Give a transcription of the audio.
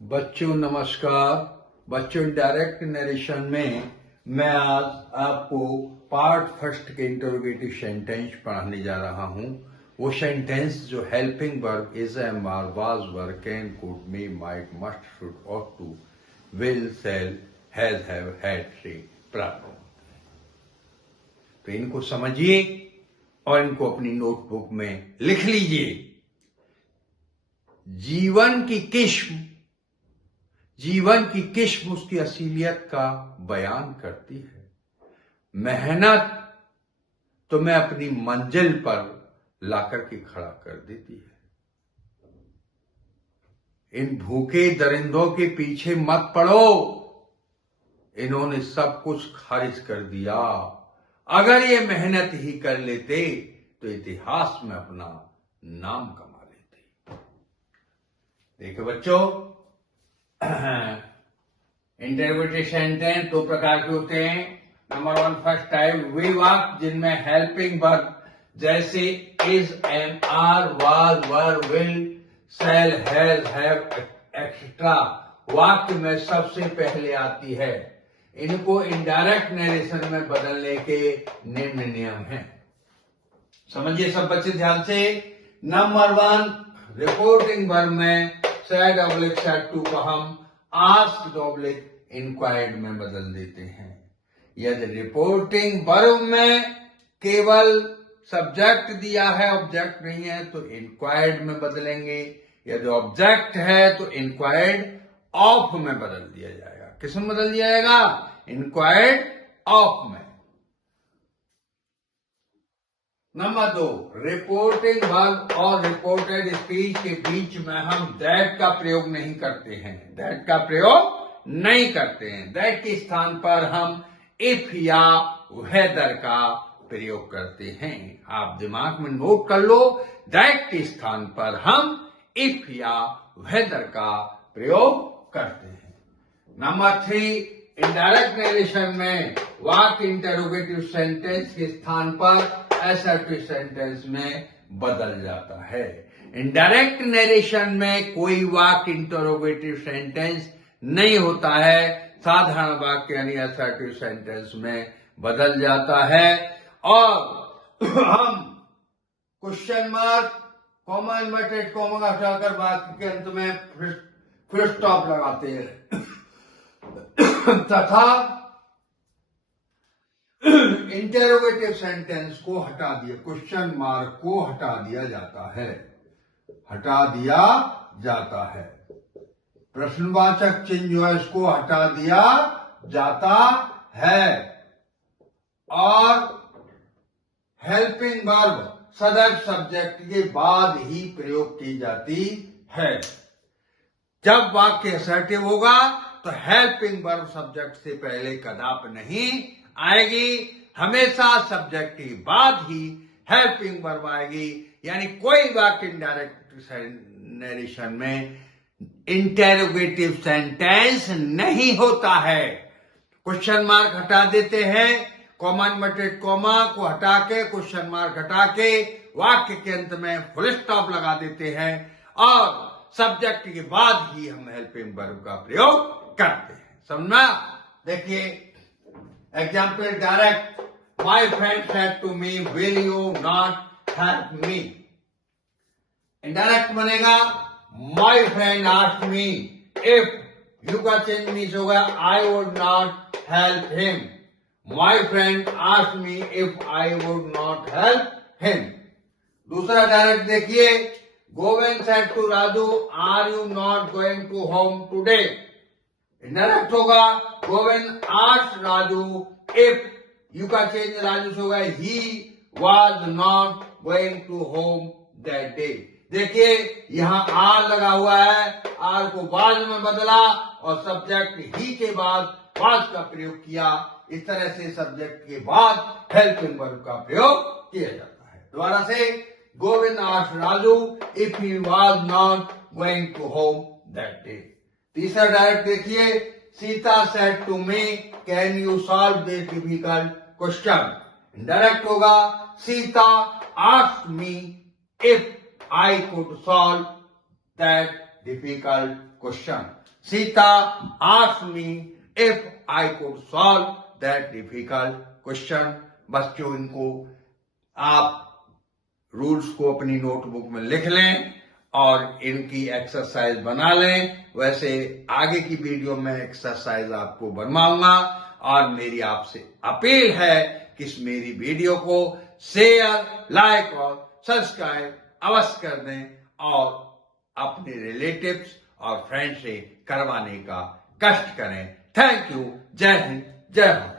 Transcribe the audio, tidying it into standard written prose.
बच्चों नमस्कार। बच्चों, डायरेक्ट नरेशन में मैं आज आपको पार्ट फर्स्ट के इंटरोगेटिव सेंटेंस पढ़ाने जा रहा हूं। वो सेंटेंस जो helping verb is, am, are, was, were, can, could, may, might, must, should, ought to, will, shall, has, have, had से प्राप्त होते हैं। तो इनको समझिए और इनको अपनी नोटबुक में लिख लीजिए। जीवन की किस्म उसकी असलियत का बयान करती है। मेहनत तुम्हें अपनी मंजिल पर लाकर के खड़ा कर देती है। इन भूखे दरिंदों के पीछे मत पड़ो, इन्होंने सब कुछ खारिज कर दिया। अगर ये मेहनत ही कर लेते तो इतिहास में अपना नाम कमा लेते। देखो बच्चों, इंटरोगेटिव सेंटेंस दो प्रकार के होते हैं। नंबर वन, फर्स्ट टाइप वे वाक्य जिनमें हेल्पिंग वर्ब जैसे is, am, are, was, were, will, shall, has, have etcetera वाक्य में सबसे पहले आती है। इनको इनडायरेक्ट नरेशन में बदलने के निम्न नियम हैं। समझिए सब बच्चे ध्यान से। नंबर वन, रिपोर्टिंग वर्ब में सैड ऑब्लिक सैड टू को हम आस्क्ड ऑब्लिक इंक्वायर्ड में बदल देते हैं। यदि रिपोर्टिंग वर्ब में केवल सब्जेक्ट दिया है, ऑब्जेक्ट नहीं है, तो इंक्वायर्ड में बदलेंगे। यदि ऑब्जेक्ट है तो इंक्वायर्ड ऑफ में बदल दिया जाएगा। किस में बदल दिया जाएगा? इंक्वायर्ड ऑफ में। नंबर दो, रिपोर्टिंग वर्ब और रिपोर्टेड स्पीच के बीच में हम दैट का प्रयोग नहीं करते हैं। दैट का प्रयोग नहीं करते हैं। दैट के स्थान पर हम इफ या वेदर का प्रयोग करते हैं। आप दिमाग में नोट कर लो, दैट के स्थान पर हम इफ या वेदर का प्रयोग करते हैं। नंबर थ्री, इनडायरेक्ट नरेशन में वाक्य इंटरोगेटिव सेंटेंस के स्थान पर असर्टिव सेंटेंस में बदल जाता है। इनडायरेक्ट नरेशन में कोई वाक्य इंटरोगेटिव सेंटेंस नहीं होता है। साधारण वाक्य यानी असर्टिव सेंटेंस में बदल जाता है और हम question mark, comma, inverted comma का हटाकर वाक्य के अंत में फुल स्टॉप लगाते हैं तथा इंटरोगेटिव सेंटेंस को हटा दिया, क्वेश्चन मार्क को हटा दिया जाता है। प्रश्नवाचक चिन्ह जो है इसको हटा दिया जाता है। और हेल्पिंग वर्ब सदर सब्जेक्ट के बाद ही प्रयोग की जाती है। जब वाक्य असर्टिव होगा तो हेल्पिंग वर्ब सब्जेक्ट से पहले कदापि नहीं आएगी। हमेशा सब्जेक्ट के बाद ही हेल्पिंग वर्ब आएगी। यानी कोई वाक्य इनडायरेक्ट नरेशन में इंटरोगेटिव सेंटेंस नहीं होता है। क्वेश्चन मार्क हटा देते हैं, कॉमा, इन्वर्टेड कॉमा को हटा के, क्वेश्चन मार्क हटा के वाक्य के अंत में फुल स्टॉप लगा देते हैं और सब्जेक्ट के बाद ही हम हेल्पिंग वर्ब का प्रयोग करते हैं। समझना? देखिए example direct, my friend said to me, will you not help me. Indirect बनेगा my friend asked me, if you का चेंज मीन्स होगा I would not help him. My friend asked me if I would not help him. दूसरा direct देखिए, Govind said to Raju, are you not going to home today. Indirect होगा Govind asked Raju if you का change Raju से होगा ही was not going to home that day. देखिए यहां are लगा हुआ है, आर को वाज में बदला और सब्जेक्ट ही के बाद वाज का प्रयोग किया। इस तरह से सब्जेक्ट के बाद हेल्पिंग वर्ब का प्रयोग किया जाता है। दोबारा से, Govind asked Raju if he was not going to home that day. तीसरा डायरेक्ट देखिए, Sita said to me, can you solve this difficult question. Direct होगा Sita asked me if I could solve that difficult question. Sita asked me if I could solve that difficult question. बच्चों, इनको आप rules को अपनी notebook में लिख लें और इनकी एक्सरसाइज बना लें। वैसे आगे की वीडियो में एक्सरसाइज आपको बनवाऊंगा और मेरी आपसे अपील है कि इस मेरी वीडियो को शेयर, लाइक और सब्सक्राइब अवश्य कर दें और अपने रिलेटिव्स और फ्रेंड से करवाने का कष्ट करें। Thank you. जय हिंद, जय भारत।